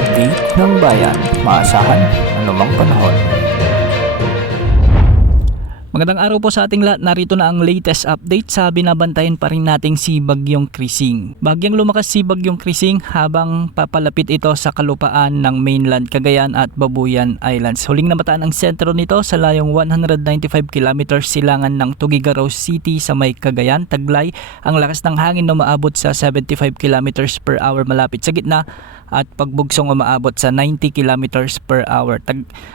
update ng bayan, maasahan anumang panahon. Magandang araw po sa ating lahat. Narito na ang latest update sa binabantayan pa rin nating si Bagyong Krising. Bagyang lumakas si Bagyong Krising habang papalapit ito sa kalupaan ng mainland Cagayan at Babuyan Islands. Huling namataan ang sentro nito sa layong 195 km silangan ng Tuguegarao City sa may Cagayan, Taglay. Ang lakas ng hangin na umaabot sa 75 km per hour malapit sa gitna at pagbugsong umaabot sa 90 km per hour.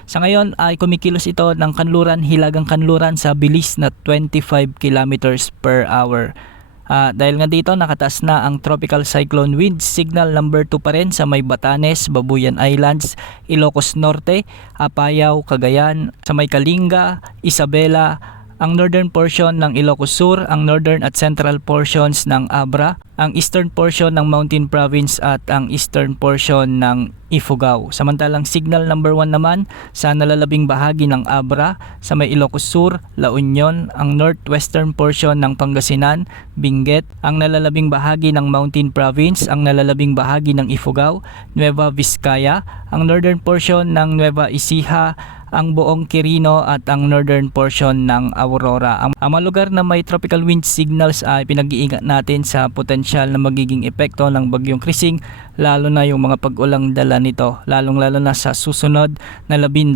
Sa ngayon ay kumikilos ito ng kanluran, hilagang kanluran sa bilis na 25 km per hour. Dahil nga dito nakataas na ang tropical cyclone wind signal number 2 pa rin sa may Batanes, Babuyan Islands, Ilocos Norte, Apayao, Cagayan, sa may Kalinga, Isabela, ang northern portion ng Ilocos Sur, ang northern at central portions ng Abra, ang eastern portion ng Mountain Province at ang eastern portion ng Ifugao. Samantalang signal number 1 naman sa nalalabing bahagi ng Abra, sa may Ilocos Sur, La Union, ang northwestern portion ng Pangasinan, Benguet, ang nalalabing bahagi ng Mountain Province, ang nalalabing bahagi ng Ifugao, Nueva Vizcaya, ang northern portion ng Nueva Ecija, ang buong Quirino at ang northern portion ng Aurora. Ang mga lugar na may tropical wind signals ay pinag-iingat natin sa potensyal na magiging epekto ng Bagyong Krising, lalo na yung mga pag-ulang dala nito, lalong-lalo na sa susunod na 12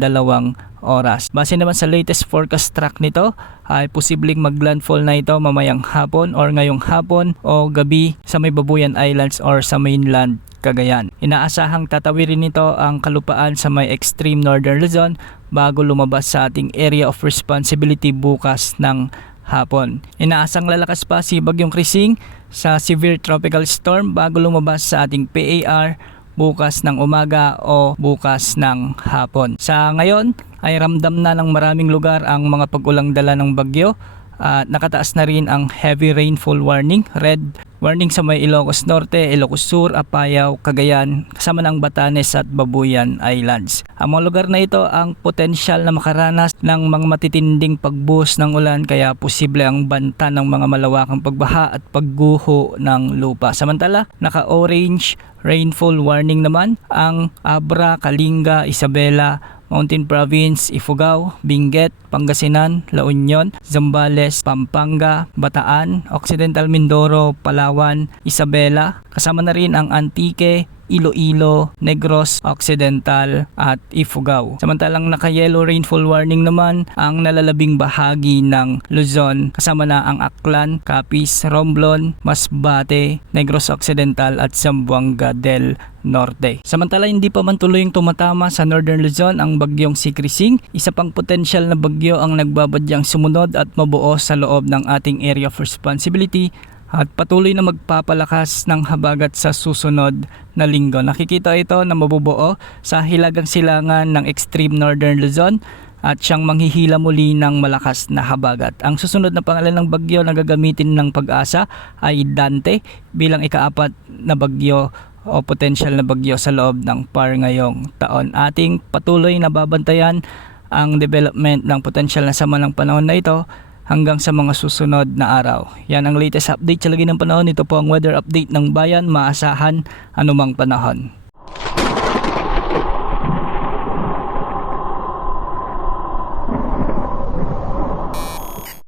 oras. Base naman sa latest forecast track nito, ay posibleng maglandfall na ito mamayang hapon or ngayong hapon o gabi sa may Babuyan Islands or sa mainland Cagayan. Inaasahang tatawirin nito ang kalupaan sa may extreme northern Luzon bago lumabas sa ating area of responsibility bukas ng hapon. Inaasang lalakas pa si Bagyong Krising sa severe tropical storm bago lumabas sa ating PAR bukas ng umaga o bukas ng hapon. Sa ngayon ay ramdam na ng maraming lugar ang mga pag-ulang dala ng bagyo. Nakataas na rin ang heavy rainfall warning, red warning sa may Ilocos Norte, Ilocos Sur, Apayao, Cagayan, kasama ng Batanes at Babuyan Islands. Ang mga lugar na ito ang potensyal na makaranas ng mga matitinding pagbuhos ng ulan, kaya posible ang banta ng mga malawakang pagbaha at pagguho ng lupa. Samantala, naka-orange rainfall warning naman ang Abra, Kalinga, Isabela, Mountain Province, Ifugao, Benguet, Pangasinan, La Union, Zambales, Pampanga, Bataan, Occidental Mindoro, Palawan, Isabela, kasama na rin ang Antique, Iloilo, Negros Occidental at Ifugao. Samantalang naka-yellow rainfall warning naman ang nalalabing bahagi ng Luzon, kasama na ang Aklan, Capiz, Romblon, Masbate, Negros Occidental at Zamboanga del Norte. Samantala hindi pa man tuluyang tumatama sa Northern Luzon ang Bagyong si Krising, isa pang potensyal na bagyo ang nagbabadyang sumunod at mabuo sa loob ng ating area of responsibility at patuloy na magpapalakas ng habagat sa susunod na linggo. Nakikita ito na mabubuo sa hilagang silangan ng extreme northern Luzon at siyang manghihila muli ng malakas na habagat. Ang susunod na pangalan ng bagyo na gagamitin ng Pag-asa ay Dante bilang ika-4 na bagyo o potensyal na bagyo sa loob ng PAR ngayong taon. Ating patuloy na babantayan ang development ng potensyal na sama ng panahon na ito hanggang sa mga susunod na araw. Yan ang latest update sa lagi ng panahon. Ito po ang weather update ng bayan, maasahan anumang panahon.